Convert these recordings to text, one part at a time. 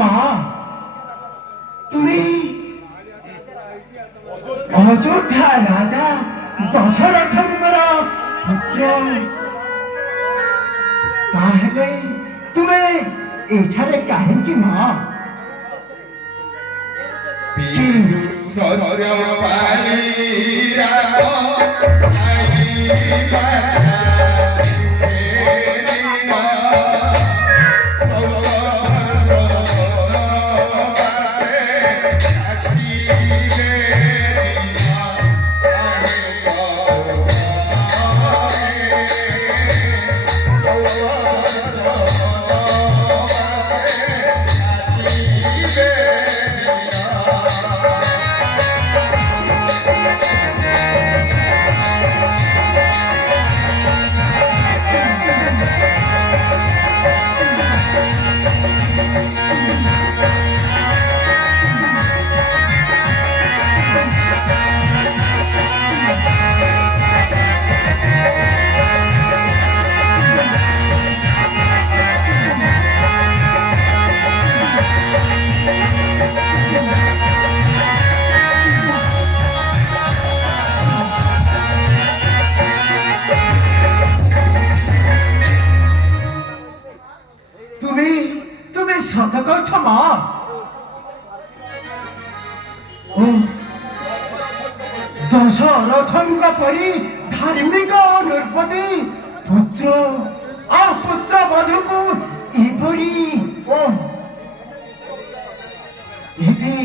মা তুমি অযোধ্যা রাজা দশরথଙ୍କର পুତ୍ର তাহলে ତୁମେ ଏଠାରେ କାହିଁକି ମା ସତ୍ୟ ପାଇରା ସତ କହୁଛ ମା ଦଶରଥଙ୍କ ପରି ଧାର୍ମିକ ଓ ନିର୍ପଦୀ ପୁତ୍ର ଆଉ ପୁତ୍ର ବଧୂକୁ ଏପରି ଏତେ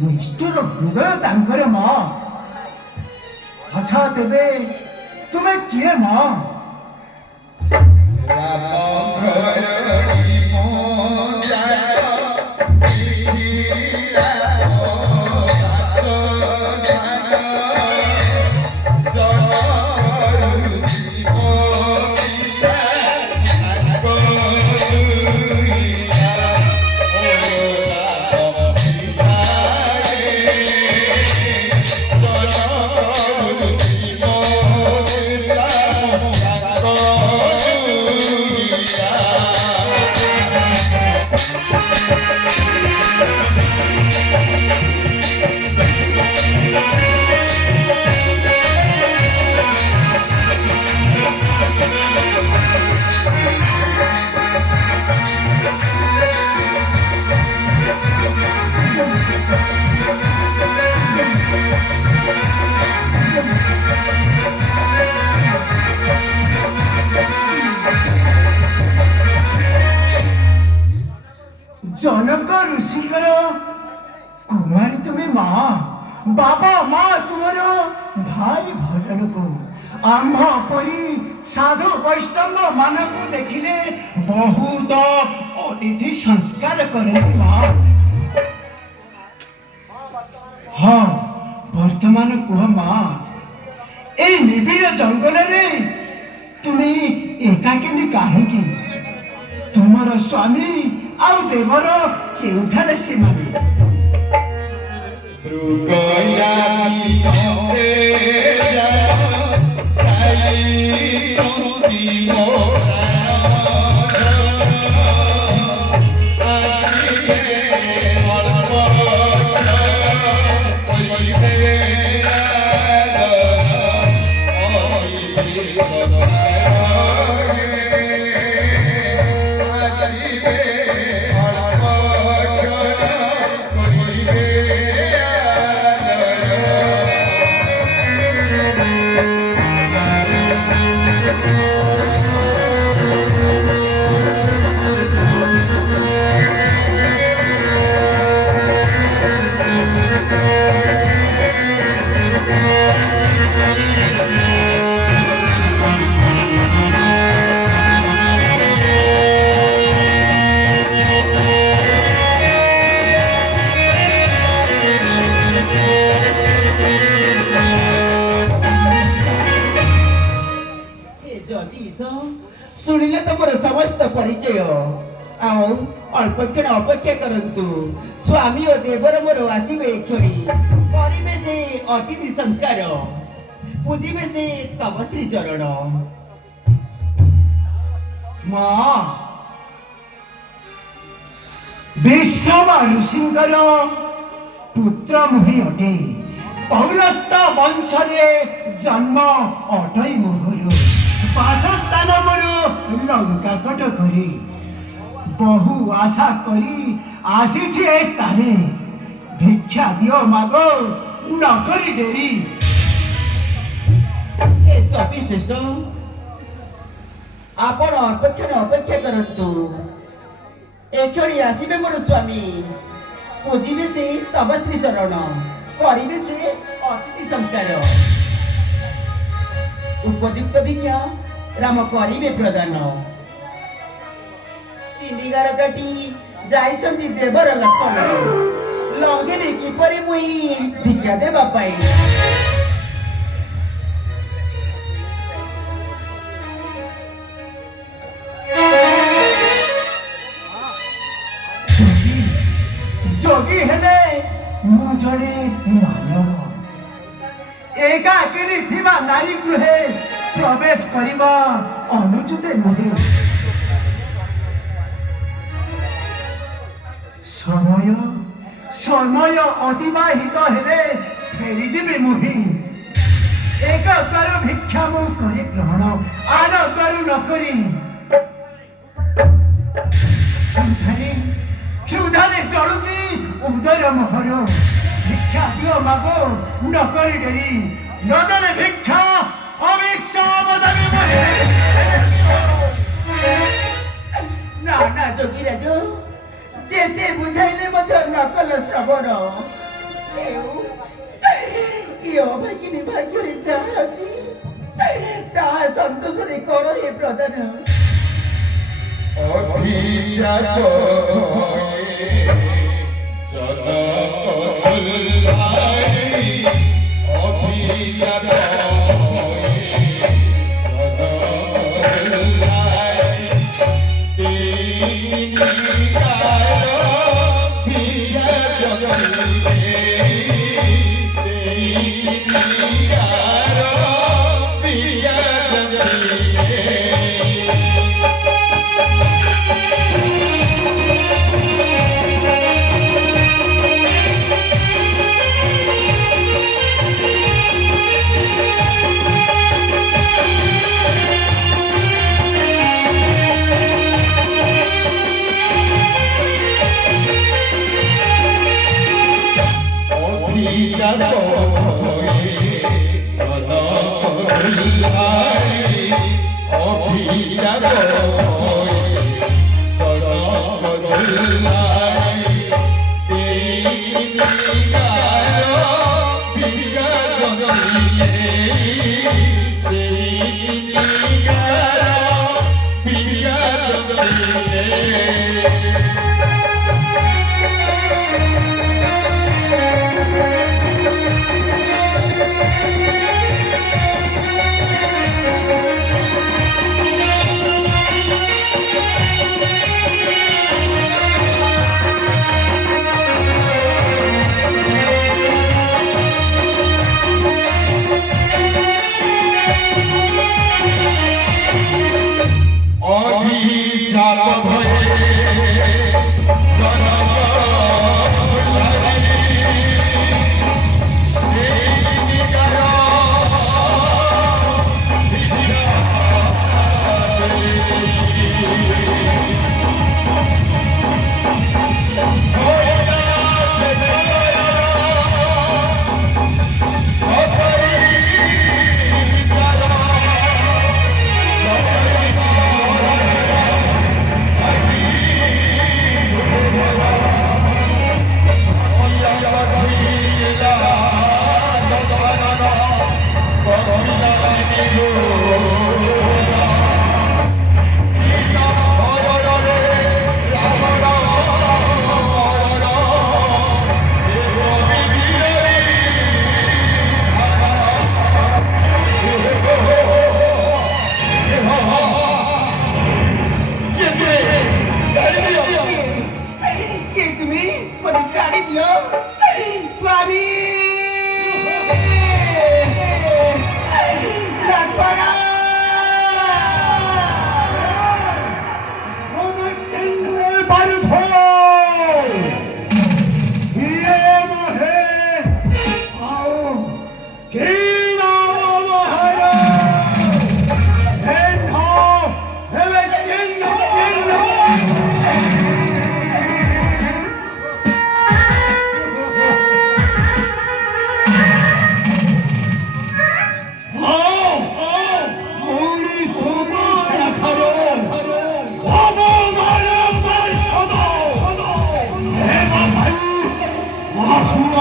ନିଷ୍ଠୁର ହୃଦୟ ତାଙ୍କର ମା ଆଚ୍ଛା ତେବେ ତୁମେ କିଏ ମା जनक ऋषिकर कुमारी तुम्हें माँ बाबा माँ तुम्हारो भारी भल लोक आम्भ परी साधु वैष्णव मानक देखिले बहुत अतिथि संस्कार करे माँ हाँ वर्तमान कुह माँ ए निबिड़ जंगल रे तुम्हें एकाकिनी काहेकी तुमर स्वामी ଆଉ ଦେବର କେଉଁଠାରେ ସେମାନେ ଶୁଣିଲେ ତମର ସମସ୍ତ ପରିଚୟ ଆଉ ଅଳ୍ପ କ୍ଷଣ ଅପେକ୍ଷା କରନ୍ତୁ ସ୍ୱାମୀ ଓ ଦେବର ମୋର ଆସିବେ କ୍ଷଣି କରିବେ ସେ ଅତିଥି ସଂସ୍କାର ପୂଜିବେ ସେ ତବ ଶ୍ରୀ ଚରଣ ମା ବେଶ କଶ୍ୟପ ଋଷିଙ୍କର ପୁତ୍ର ମୁହିଁ ଅଟେ। ପୌରସ୍ତ ବଂଶରେ ଜନ୍ମ ଅଟଇ ମୋହର। ବାସସ୍ଥାନ ମୋର ଲଙ୍କା କଟ କରି। ବହୁ ଆଶା କରି ଆସିଛି ଏ ସ୍ଥାନେ। ଭିକ୍ଷା ଦିଅ ମାଗ ନକରି ଡେରି। ଏ କପି ଶ୍ରେଷ୍ଠ ଆପଣ ଅପେକ୍ଷା କରନ୍ତୁ। ଏକ୍ଷଣି ଆସିବେ ମୋର ସ୍ୱାମୀ। ବୁଝିବେ ସେ ତବ ସ୍ତ୍ରୀ ଶରଣ, କରିବେ ସେ ଅତିଥି ସଂସ୍କାର। ଉପଯୁକ୍ତ ଭିକ୍ଷା ରାମ କରିବେ ପ୍ରଦାନ। ତିନି ଗାର କାଟି ଯାଇଛନ୍ତି ଦେବର ଲକ୍ଷଣ। ଲଙ୍ଗିବି କିପରି ମୁଇଁ ଭିକ୍ଷା ଦେବା ପାଇଁ। যোগী ହେଲେ ମୁଁ ଜଣେ ମାନବ। ଏକାକିରି ଥିବା ନାରୀ ଗୃହେ ପ୍ରବେଶ କରିବା ଅନୁଚିତ ନୁହେଁ। ସମୟ ଅତିବାହିତ ହେଲେ ଫେରିଯିବି ମୁହିଁ। ଏକ କରୁ ଭିକ୍ଷା ମୁଁ କରି ଗ୍ରହଣ, ଆର କରୁ ନକରି। କ୍ଷୁଧାରେ ଚଳୁଛି ଉଦର ମୋହର। ଭିକ୍ଷା ଦିଅ ମାଗ ନକରି ଡେରି। ନଦେଲେ ଭିକ୍ଷା ଅଭିଶାପ ଦେବି ମୁହିଁ। ନା ନା ଯୋଗୀରାଜ, ଯେତେ ବୁଝାଇଲେ ମଧ୍ୟ ନକଲ ଶ୍ରବଣ। ଏ ଅଭାଗିନୀ ଭାଗ୍ୟରେ ଯାହା ଅଛି ତାହା ସନ୍ତୋଷରେ କଣ ଏ ପ୍ରଦାନ। অভিশাপ জনকল্যাণী অভিশাপ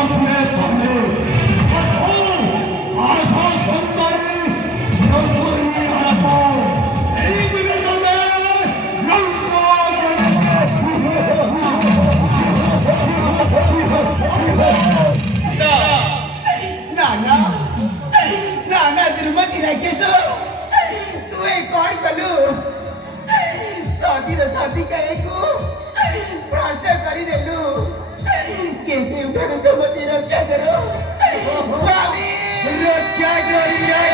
ছুঁয়ে ধরে আসো সুন্দরী রঙ্গনি আপা এই নিবেদনে નાના નાના દ્રુમતી રાખીશું તું એ કોણ કલું સાથી સાથી કહેકું પ્રશ્ન કરી દેલું કેતે ઉઠાડું છો મતી રક્ષા કરો સ્વામી રક્ષા કરીએ